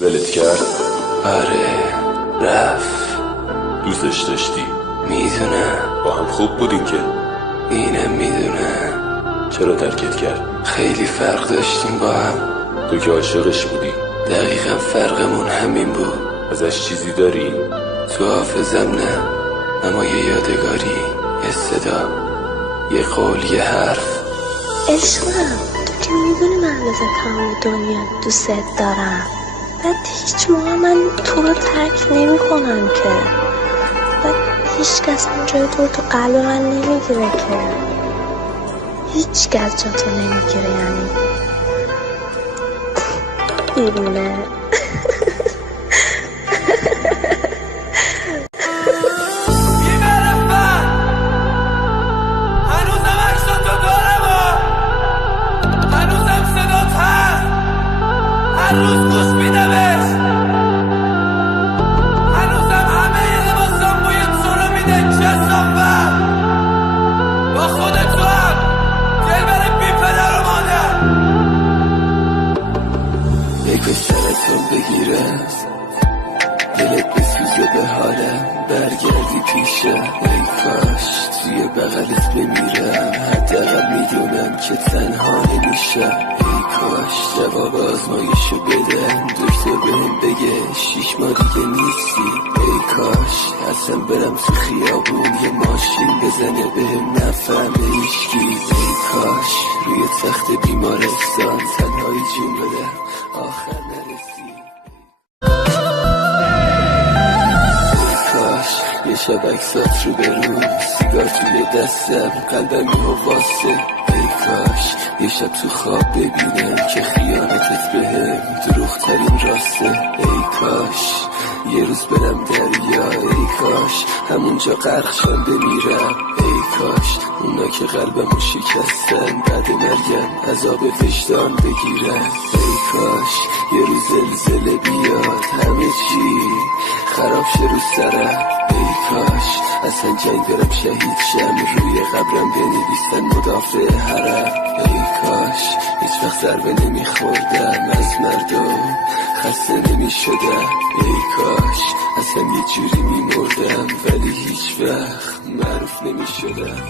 ولت کرد؟ آره رفت. دوستش داشتی؟ میدونم. با هم خوب بودین که؟ اینم میدونم. چرا ترکت کرد؟ خیلی فرق داشتیم با هم. تو که عاشقش بودی. دقیقا فرقمون همین بود. ازش چیزی داری؟ تو حافظم نه، اما یه یادگاری، یه صدا، یه قول، یه حرف. عشقم، تو که میدونی من از تمام دنیا دوست دارم. بعد هیچ موقع من تو رو ترک نمی کنم که. بعد هیچ کس اونجای تو قلب من نمیگیره که. هیچ کس جا تو نمیگیره، یعنی دیوونه. هر روز گوش میدمش، هنوزم همه لباسم بوی تو رو میده. کسافت با خودت تو هم دلبر بی پدر و مادر. یک به سرتون بگیرم، دلت بسوزه به حالم، برگردی پیشم. ای کاش توی بغلت بمیرم، حداقل میدونم که تنها نمیشم. ای کاش جواب آزمایشو بدن، دکتر بهم بگه 6 ماه دیگه نیستی. ای کاش اصلا برم تو خیابون یه ماشین بزنه بهم نفهمه هیچکی. ای کاش روی تخت بیمارستان تنهایی جون بدم آخر نرسی. یه شب اکسات رو برو، سیگار توی دستم، قلبم یه واسه. ای کاش یه شب تو خواب ببینم که خیانتت بهم دروغ ترین راسته. ای کاش یه روز برم دریا، ای کاش همونجا غرق شم بمیرم. ای کاش اونا که قلبمو شکستن بعد مرگم عذاب وجدان بگیرن. ای کاش یه روز زلزله بیاد همه چی خراب شه رو سرم. ای کاش اصلا جنگ برم شهید شم، روی قبرم بنویسن مدافع حرم. ای کاش هیچ وقت ضربه نمیخوردم از مردم، خسته نمیشدم. ای کاش اصلا یه جوری میمردم ولی هیچ وقت معروف نمیشدم.